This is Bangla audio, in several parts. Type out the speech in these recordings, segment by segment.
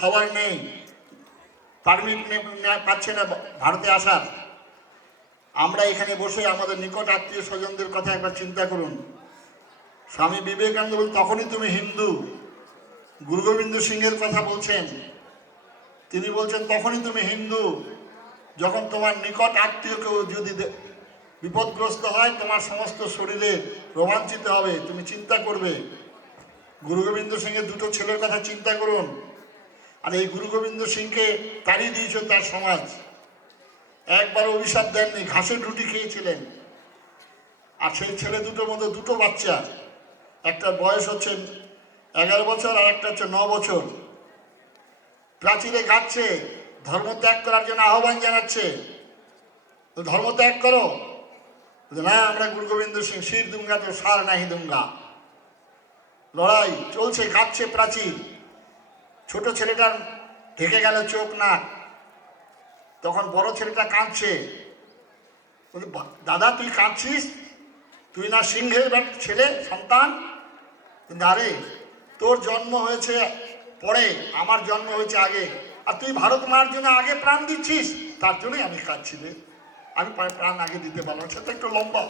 খবর নেই, পারমিট পাচ্ছে না ভারতে আসার। আমরা এখানে বসে আমাদের নিকট আত্মীয় স্বজনদের কথা একবার চিন্তা করুন। স্বামী বিবেকানন্দ বল তখনই তুমি হিন্দু। গুরু গোবিন্দ সিংহের কথা বলছেন, তিনি বলছেন তখনই তুমি হিন্দু যখন তোমার নিকট আত্মীয় কেউ যদি বিপদগ্রস্ত হয়, তোমার সমস্ত শরীরে রোমাঞ্চিত হবে, তুমি চিন্তা করবে। গুরু গোবিন্দ সিংহের দুটো ছেলের কথা চিন্তা করুন। আর এই গুরু গোবিন্দ সিংকে তাড়িয়ে দিয়েছে তার সমাজ। একবার অভিশাপ দেননি, ঘাসের রুটি খেয়েছিলেন। আর সেই ছেলে দুটোর মধ্যে দুটো বাচ্চা, একটা বয়স হচ্ছে 11 বছর আর একটা হচ্ছে 9 বছর। প্রাচীরে গাচ্ছে, ধর্ম ত্যাগ করার জন্য আহ্বান জানাচ্ছে, ধর্ম ত্যাগ করো। না, আমরা গুরু গোবিন্দ সিং শির দুঙ্গা তো সার নাহি দুঙ্গা। লড়াই চলছে, কাঁদছে প্রাচীর। ছোট ছেলেটার ঢেকে গেল চোখ নাক। তখন বড় ছেলেটা কাঁদছে, দাদা তুই কাঁদছিস? তুই না সিংহের ছেলে সন্তান? আরে তোর জন্ম হয়েছে পরে, আমার জন্ম হয়েছে আগে, আর তুই ভারত মার জন্য আগে প্রাণ দিচ্ছিস, তার জন্যই আমি কাঁদছি রে। আমি প্রাণ আগে দিতে পারলাম, সেটা একটু লম্বা।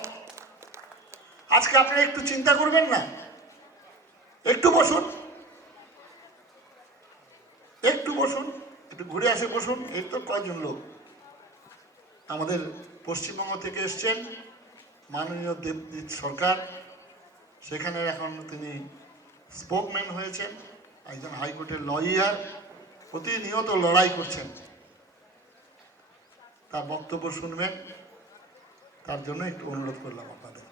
আজকে আপনি একটু চিন্তা করবেন না? একটু বসুন, একটু বসুন, একটু ঘুরে আসে বসুন। এই তো কয়জন লোক আমাদের পশ্চিমবঙ্গ থেকে এসছেন, মাননীয় দেবজিৎ সরকার, সেখানে এখন তিনি স্পোকম্যান হয়েছেন, একজন হাইকোর্টের লয়ার, প্রতিনিয়ত লড়াই করছেন। তার বক্তব্য শুনবেন, তার জন্য একটু অনুরোধ করলাম আপনাদের।